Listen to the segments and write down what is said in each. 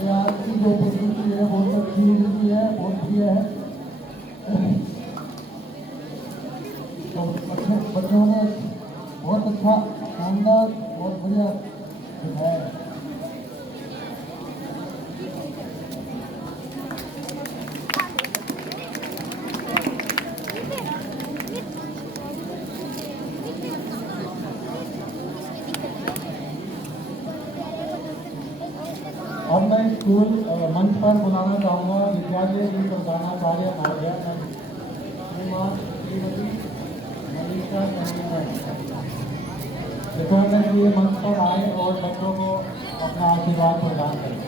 ये आज की जो प्रस्तुति है बहुत अच्छी है, बहुत बढ़िया है। तो बच्चों ने बहुत अच्छा, शानदार, बहुत बढ़िया दिखाया है। अब मैं स्कूल मंच पर बुलाना चाहूँगा विद्यालय की प्रधानाचार्य महोदया श्रीमान श्रीमती मनीषा कृपया करके ये मंच पर आए और बच्चों को अपना आशीर्वाद प्रदान करें।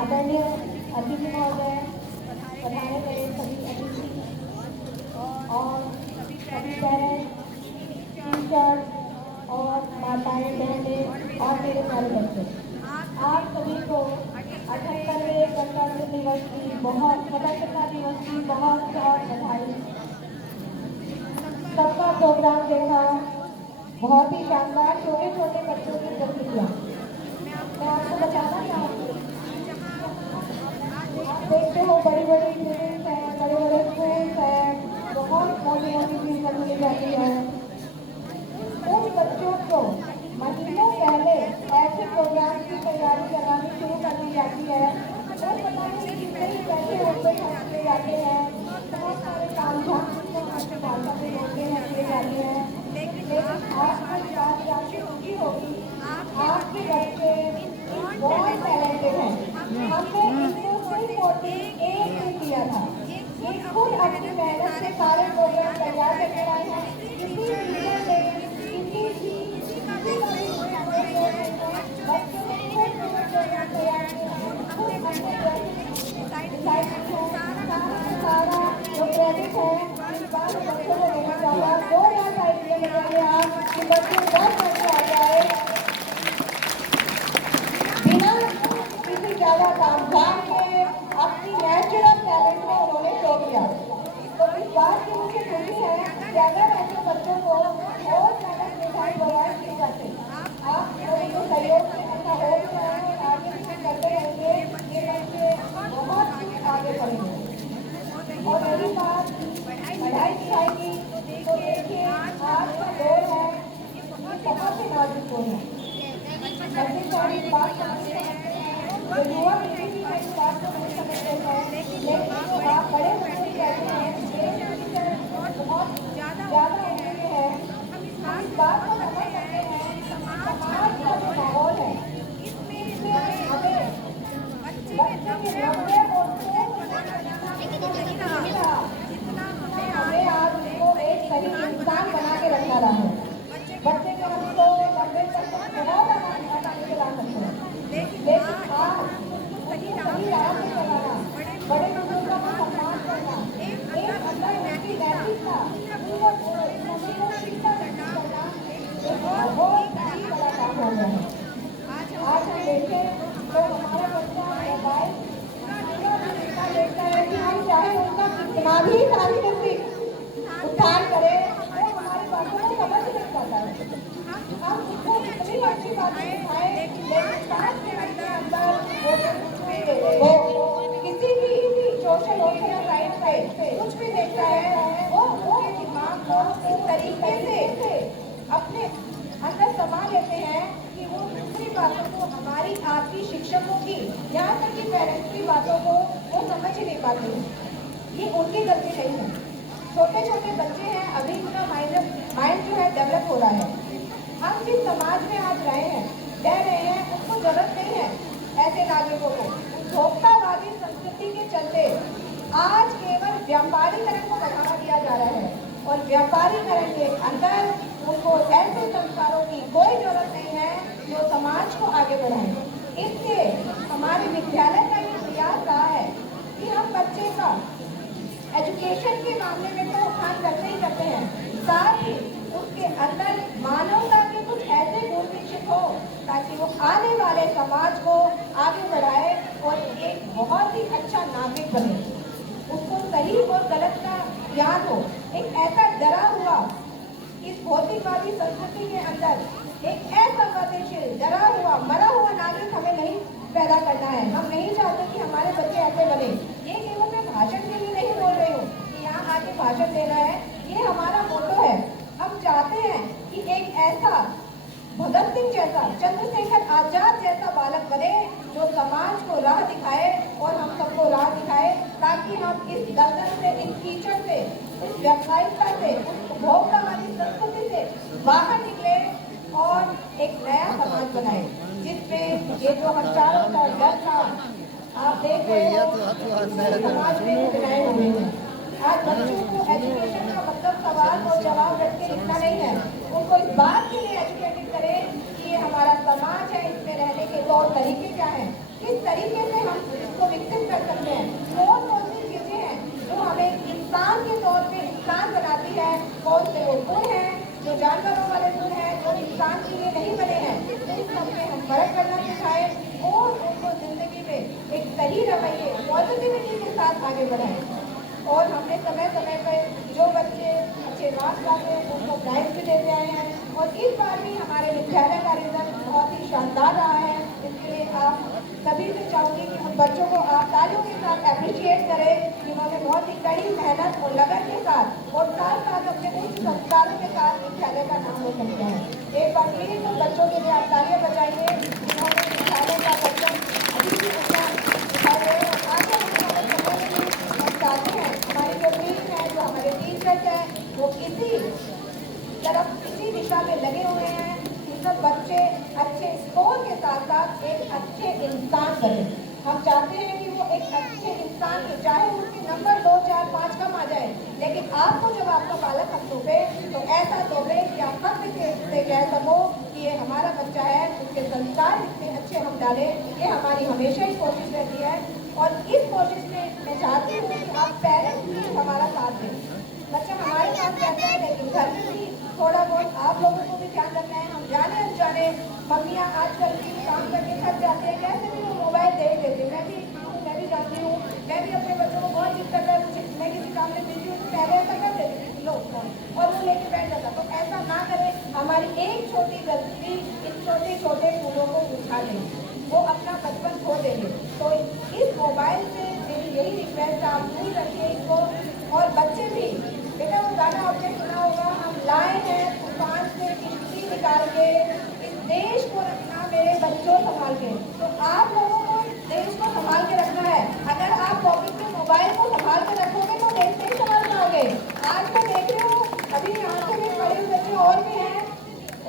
आदरणीय अतिथि महोदय, पधारे गए सभी अतिथि और सभी पेरेंट्स, टीचर्स और माताएं, बहनें और मेरे प्यारे बच्चे, आप सभी को 78वें गणतंत्र दिवस की स्वतंत्रता दिवस की बहुत बधाई। सबका प्रोग्राम देखा, बहुत ही शानदार, छोटे छोटे बच्चों की प्रस्तुतियाँ। मैं आपको बताना चाहूँगी, आप देखते हो बड़ी बड़ी बिल्डिंग्स हैं, बड़े बड़े स्कूल्स हैं, बहुत मोटी मोटी चीजें मिल जाती है। उन बच्चों को महीनों पहले ऐसे प्रोग्राम की तैयारी करवानी शुरू कर दी जाती है। वो पता नहीं कितने ही पैसे उनसे खर्च किए जाते हैं, बहुत सारे काम झाम भाषा में होते हैं, किए जाते हैं। लेकिन आपको बात जानकर खुशी होगी, आपके बच्चे बहुत टैलेंटेड हैं। हमने इनको सिर्फ 48 में किया था। ये खुद अपनी मेहनत से सारे प्रोग्राम तैयार करके लाए हैं। किसी टीचर ने बच्चों ने खुद प्रोग्राम तैयार किया है, खुद सारा जो क्रेडिट है इस बात बच्चों को देना चाहूँगा। 2 लाख आइडिया लगाइए आप कि बच्चे बहुत मजा आ जाए, बिना किसी ज्यादा काम झाम के अपनी नेचुरल टैलेंट में उन्होंने शो किया। तो इस बात की मुझे खुशी है कि अगर ऐसे बच्चों को और ज्यादा सुविधाएं प्रोवाइड की जाती, आप लोगों के सहयोग से ऐसा हो रहा है, आगे भी करते रहेंगे, ये बच्चे बहुत आगे बढ़ेंगे। और रही बात पढ़ाई लिखाई की, तो देखिए आज का दौर है, ये बहुत ही नाजुक दौर है। सबसे सारी बात समझते हैं, जो युवा पीढ़ी की मेरी बात को नहीं समझते हैं, लेकिन जो आप बड़े बच्चे कहते हैं बहुत ज्यादा उम्र के हैं, हम इस बात को समझ सकते हैं। समाज का जो माहौल है, इसमें हमें बच्चे के रवैये और हमें आज उनको एक सही इंसान बना के रखा रहा है। बच्चे के हमको लंबे तक बहुत आसानी से ला सकते हैं, लेकिन आज सही राह से चलाना, बड़े बुजुर्गों का सम्मान करना, एक अंदर उनकी नैतिकता, उनको शिक्षा करना एक बहुत ही बड़ा काम हो गया है। आज हम देखें तो हमारा बच्चा मोबाइल इतना देखता है कि हम चाहे उनका कितना भी सांस्कृतिक उत्थान करें, वो हमारी बातों को समझ नहीं पाता है। हम उसको कितनी अच्छी बातें सिखाएं, लेकिन 5 मिनट के अंदर वो किसी भी सोशल साइट पे कुछ भी देखता है, वो दिमाग को इस तरीके से अपने अंदर समा लेते हैं कि वो दूसरी बातों को, हमारी आपकी शिक्षकों की, यहाँ तक कि पेरेंट्स की बातों को वो समझ ही नहीं पाते हैं। ये उनकी गलती नहीं है, छोटे छोटे बच्चे हैं, अभी उनका माइंड जो है डेवलप हो रहा है। हम जिस समाज में आज रहे हैं, रह रहे हैं, उसको जरूरत नहीं है ऐसे नागरिकों को। उपभोक्तावादी संस्कृति के चलते आज केवल व्यापारीकरण को बढ़ावा दिया जा रहा है, और व्यापारीकरण के अंदर उनको ऐसे संस्कारों की कोई जरूरत नहीं है जो समाज को आगे बढ़ाए। इसलिए हमारे विद्यालय का ये प्रयास रहा है कि हम बच्चे का एजुकेशन के मामले में तो हम करते ही करते हैं, साथ ही उसके अंदर मानवता के कुछ ऐसे गुण विकसित हो ताकि वो आने वाले समाज को आगे बढ़ाए और एक बहुत ही अच्छा बने, उसको सही और गलत का ज्ञान हो। एक ऐसा डरा हुआ, इस भौतिकवादी संस्कृति के अंदर एक ऐसा गतिशील डरा हुआ मरा हुआ नागरिक हमें नहीं पैदा करना है। हम नहीं चाहते कि हमारे बच्चे ऐसे बने। ये केवल मैं भाषण के लिए नहीं बोल रही हूँ कि यहाँ आके भाषण देना है, ये हमारा मोटो है। हम चाहते हैं कि एक ऐसा भगत सिंह जैसा, चंद्रशेखर आजाद जैसा बालक बने जो समाज को राह दिखाए और हम सबको राह दिखाए, ताकि हम इस दलदल से, इस कीचड़ से, इस व्यावसायिकता से, उस उपभोक्तावादी संस्कृति से बाहर निकले और एक नया समाज बनाए, जिसमें ये जो हम चारों तरफ डर था, आप देख रहे हो समाज में घटनाएं हो रही हैं। आज बच्चों को एजुकेशन का मतलब सवाल और जवाब रख के लिखना नहीं है, उनको इस बात के लिए एजुकेटेड करें कि ये हमारा समाज है, इसमें रहने के तौर तरीके क्या हैं, किस तरीके से हम इसको विकसित कर सकते हैं, कौन कौन सी चीजें हैं जो हमें इंसान के तौर पे इंसान बनाती है, कौन से वो गुण हैं जो जानवरों वाले गुण हैं जो इंसान के लिए नहीं बने हैं, उस सब में हम फर्क करना सिखाए और उनको जिंदगी में एक सही रवैये, पॉजिटिविटी के साथ आगे बढ़ाएं। और हमने समय समय पर जो बच्चे अच्छे मार्क्स लाते हैं उनको प्राइज भी देते आए हैं और इस बार भी हमारे विद्यालय का रिजल्ट बहुत ही शानदार रहा है। इसके लिए आप सभी से चाहूँगी कि उन बच्चों को आप तालियों के साथ अप्रिशिएट करें, जिन्होंने बहुत ही कड़ी मेहनत और लगन के साथ और साथ साथ अपने उच्च संस्कारों के साथ विद्यालय का नाम रोशन किया है। एक बार प्लीज उन बच्चों के लिए आप तालियां बजाइए जिन्होंने विद्यालय का बच्चन अभी भी अच्छा दिखाई दे और आगे हम चाहते हैं हमारी जो टीम है, जो हमारे टीचर्स हैं, वो इसी तरफ, इसी दिशा में लगे हुए हैं कि सब बच्चे अच्छे स्कोर के साथ साथ एक अच्छे इंसान बने। हम चाहते हैं कि वो एक अच्छे इंसान के, चाहे उसके नंबर 2, 4, 5 कम आ जाए, लेकिन आपको जब आपका बालक हम सौंपे तो ऐसा सौंपे कि आप फख्र से कह सको कि ये हमारा बच्चा है, उसके संस्कार इतने अच्छे हम डालें। ये हमारी हमेशा ही कोशिश रहती है और इस कोशिश में मैं चाहती हूँ कि आप पेरेंट्स भी हमारा साथ दें। बच्चा हमारे साथ रहता है, लेकिन घर में भी थोड़ा बहुत आप लोगों को भी ध्यान रखना है। हम जाने अनजाने मम्मियाँ आजकल भी काम करके थक जाते हैं, कैसे भी वो मोबाइल दे देते हैं। मैं भी जानती हूँ, मैं भी अपने बच्चों को बहुत जिद करता है, मैं किसी काम में बिजी हूँ तो पहले ऐसा कर देती लो और वो लेके बैठ जाता। तो ऐसा ना करें, हमारी एक छोटी गलती इन छोटे छोटे फूलों को उठा देंगे, वो अपना बचपन खो देंगे। तो इस मोबाइल से मेरी यही रिक्वेस्ट है, आप दूर रखिए इसको। और बच्चे भी, बेटा वो गाना आपने सुना होगा, हम लाए हैं तूफान से किश्ती निकाल के, इस देश को रखना मेरे बच्चों संभाल के। तो आप लोगों को देश को संभाल के रखना है। अगर आप पॉकेट में मोबाइल को संभाल के रखोगे तो देश नहीं संभाल पाओगे। आज मैं देख रही हूँ, अभी यहाँ से भी बड़े बच्चे और भी हैं,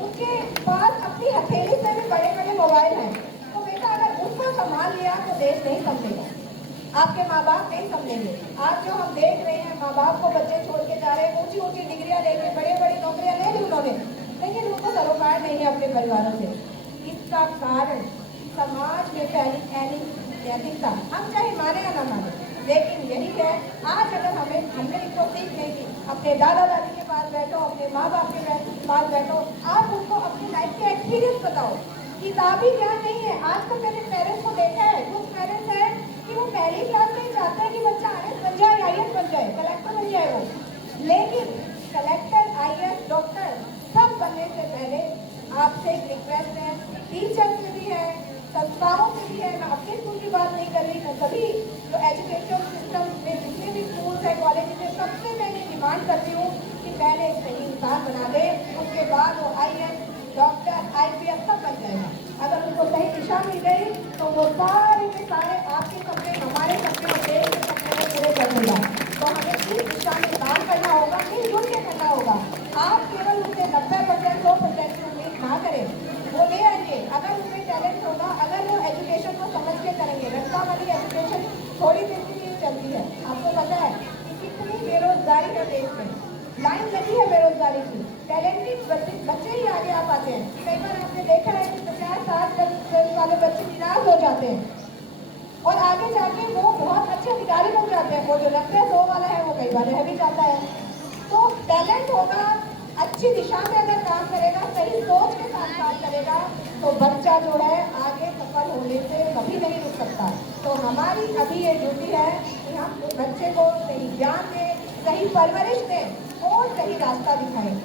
उनके पास अपनी हथेली से भी बड़े बड़े मोबाइल हैं। तो बेटा अगर उसको संभाल लिया तो देश नहीं संभलेगा, आपके माँ बाप नहीं समझेंगे। आज जो हम देख रहे हैं, माँ बाप को बच्चे छोड़ के जा रहे हैं, ऊंची ऊंची डिग्रियां लेके, बड़ी बड़ी नौकरियां ले ली उन्होंने, लेकिन उनको सरोकार नहीं है अपने परिवारों से। इसका कारण समाज में फैली नैतिकता, हम चाहे माने या ना माने, लेकिन यही है। आज अगर हमने इनको सीख नहीं दी, अपने दादा दादी के पास बैठो, अपने माँ बाप के पास बैठो, आप उनको अपनी लाइफ के एक्सपीरियंस बताओ। किताबी ज्ञान नहीं है। आज तो मैंने पेरेंट्स को देखा है, कुछ पेरेंट्स हैं कि वो पहली क्लास में ही चाहते हैं कि बच्चा आईएएस बन जाए, आईएएस बन जाए, कलेक्टर बन जाए वो। लेकिन कलेक्टर, आईएएस, डॉक्टर सब बनने से पहले आपसे एक रिक्वेस्ट है, टीचर से भी है, संस्थाओं से भी है, मैं अपने स्कूल की बात नहीं कर रही, मैं सभी जो एजुकेशन सिस्टम में जितने भी स्कूल्स है, कॉलेज है, सबसे मैं ये डिमांड करती हूँ कि पहले एक सही इंसान बना दे, उसके बाद वो आईएएस, डॉक्टर, आईपीएस सब बन जाएगा। अगर उनको सही दिशा मिल गई तो वो सारे के सारे आपके सपने, हमारे सपने और देश के सपने को पूरे कर देगा। तो हमें इस दिशा में काम करना होगा, मिलजुल के करना होगा। आप केवल उनसे 90%, 100% की उम्मीद ना करें, वो ले आएंगे। अगर उनमें टैलेंट होगा, अगर वो एजुकेशन को समझ के करेंगे। रट्टा वाली एजुकेशन थोड़ी देर के लिए चलती है। आपको पता है कि कितनी बेरोजगारी है देश में, लाइन लगी है बेरोजगारी की, टैलेंटेड बच्चे ही आगे आ पाते हैं। कई बार आपने देखा है कि 50-60 वाले बच्चे निराश हो जाते हैं और आगे जाके वो बहुत अच्छे अधिकारी बन जाते हैं। वो जो 90-100 वाला है वो कई बार रह भी जाता है। तो टैलेंट होगा, अच्छी दिशा में अगर काम करेगा, सही सोच के साथ काम करेगा, तो बच्चा जो है आगे सफल होने से कभी नहीं रुक सकता। तो हमारी अभी ये ड्यूटी है कि हम उस बच्चे को सही ज्ञान दें, सही परवरिश दें और सही रास्ता दिखाएं।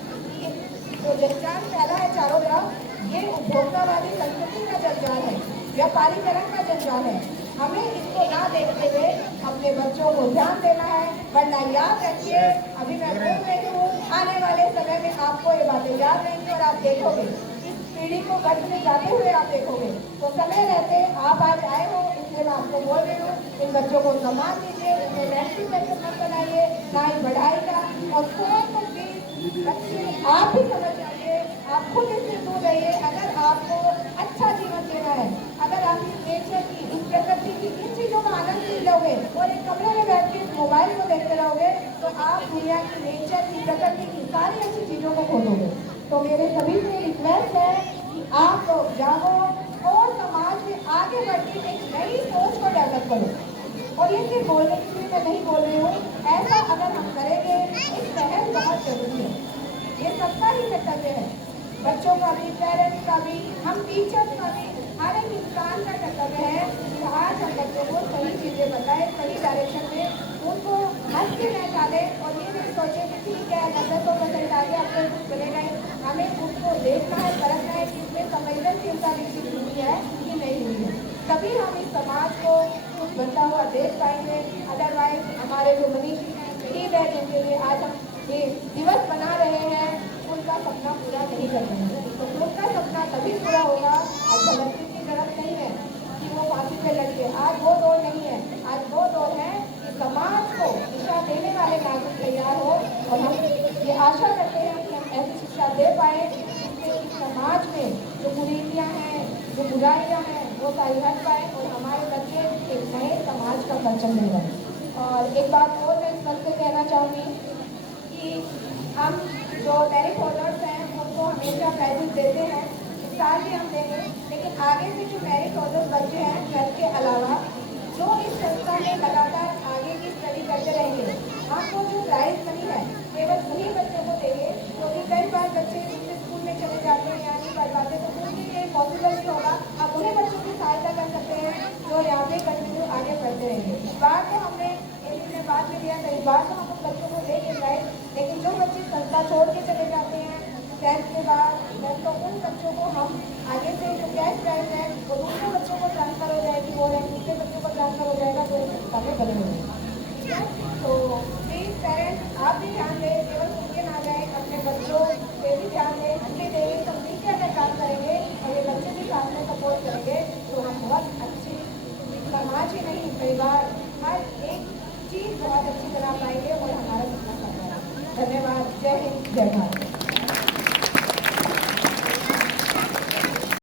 जो जंजाल फैला है चारों तरफ, ये उपभोक्तावादी संस्कृति का जंजाल है, व्यापारीकरण का जंजाल है। हमें इसको ना देखते हुए अपने बच्चों को ध्यान देना है, वरना याद रखिए, अभी मैं बोल रही हूँ, आने वाले समय में आपको ये बातें याद रहेंगी और आप देखोगे इस पीढ़ी को गर्भ में जाते हुए आप देखोगे। तो समय रहते आप आज आए हो, इसलिए मैं आपको बोल रही हूँ, इन बच्चों को सम्मान दीजिए, इन्हें नेगेटिव मैसेज मत बनाइए, ना ही बढ़ाई का। और थोड़ा बच्चे आप भी समझ जाइए, आप खुद इससे दूर रहिए। अगर आपको अच्छा जीवन जीना है, अगर आप इस नेचर की, इस प्रकृति की, इन चीज़ों का आनंद नहीं लोगे और एक कमरे में बैठ के मोबाइल को देखते रहोगे, तो आप दुनिया की, नेचर की, प्रकृति की सारी अच्छी चीज़ों को खो दोगे। तो मेरे सभी से रिक्वेस्ट है कि आप लोग जागो और समाज में आगे बढ़ के एक नई सोच को डेवलप करो। और ये सिर्फ बोलने के लिए मैं नहीं बोल रही हूँ, ऐसा अगर हम करेंगे, एक पहल बहुत जरूरी है, ये सबका ही कर्तव्य है, बच्चों का भी, पेरेंट्स का भी, हम टीचर्स का भी, हर एक इंसान का कर्तव्य है कि आज हम बच्चों को सही चीज़ें बताएं, सही डायरेक्शन में उनको हंस के न डालें और ये नहीं सोचे कि ठीक है 90% आगे आपको कुछ बनेगा ही। हमें उसको देखना है, परखना है कि इसमें संवेदनशीलता विकसित हुई है कि नहीं हुई है, तभी हम इस समाज को कुछ बनता हुआ देख पाएंगे। अदरवाइज हमारे जो मनीषी हैं, शहीद है, जिनके लिए आज हम ये दिवस बना रहे हैं, उनका सपना पूरा नहीं कर पाएंगे। तो उनका सपना तभी पूरा होगा, आज भगत की जरूरत नहीं है कि वो फांसी पे लगे, आज वो दौर नहीं है, आज वो दौर है कि समाज को दिशा देने वाले नागरिक तैयार हो। और हम ये आशा करते हैं कि हम ऐसी शिक्षा दे पाए जिससे कि समाज में जो कुरीतियाँ हैं, जो बुराइयाँ हैं, वो सारी हट पाए और हमारे बच्चे एक नए समाज का परिचय ले रहे हैं। और एक बात और मैं इस वक्त से कहना चाहूँगी कि हम जो मेरिट होल्डर्स हैं उनको हमेशा प्राइजेस देते हैं, इस साल भी हम देंगे, लेकिन आगे से जो मेरिट होल्डर्स बच्चे हैं, ट्वेल्थ के अलावा जो इस संस्था में लगातार आगे की स्टडी करते रहेंगे, आपको जो प्राइज मनी है केवल उन्हीं बच्चों को देंगे, क्योंकि कई बार बच्चे दूसरे स्कूल में चले जाते हैं या नहीं पढ़ पाते, तो उनके लिए पॉसिबल नहीं होगा। आप उन्हीं बच्चों की सहायता कर सकते हैं जो यहाँ पे कंटिन्यू आगे बढ़ते रहेंगे। इस बार तो हमने बात में दिया था, इस बार तो हम उन बच्चों को लेके जाए, लेकिन जो बच्चे संस्था छोड़ के चले जाते हैं 10th के बाद, तो उन बच्चों को हम आगे से जो कैश प्राइज है वो दूसरे बच्चों को ट्रांसफर हो जाएगी, वो रैंक दूसरे बच्चों को ट्रांसफर हो जाएगा, तो संस्था में बने होंगे। तो प्लीज पेरेंट्स आप भी ध्यान दें, केवल उनके ना जाए, अपने बच्चों पे भी ध्यान दें, उनके देंगे, सब मिलकर अगर काम करेंगे और ये बच्चे भी साथ में सपोर्ट करेंगे तो हम बहुत अच्छी समाज ही नहीं, परिवार, हर एक चीज़ बहुत अच्छी तरह पाएंगे और हमारा सपना साकार होगा। धन्यवाद। जय हिंद, जय भारत।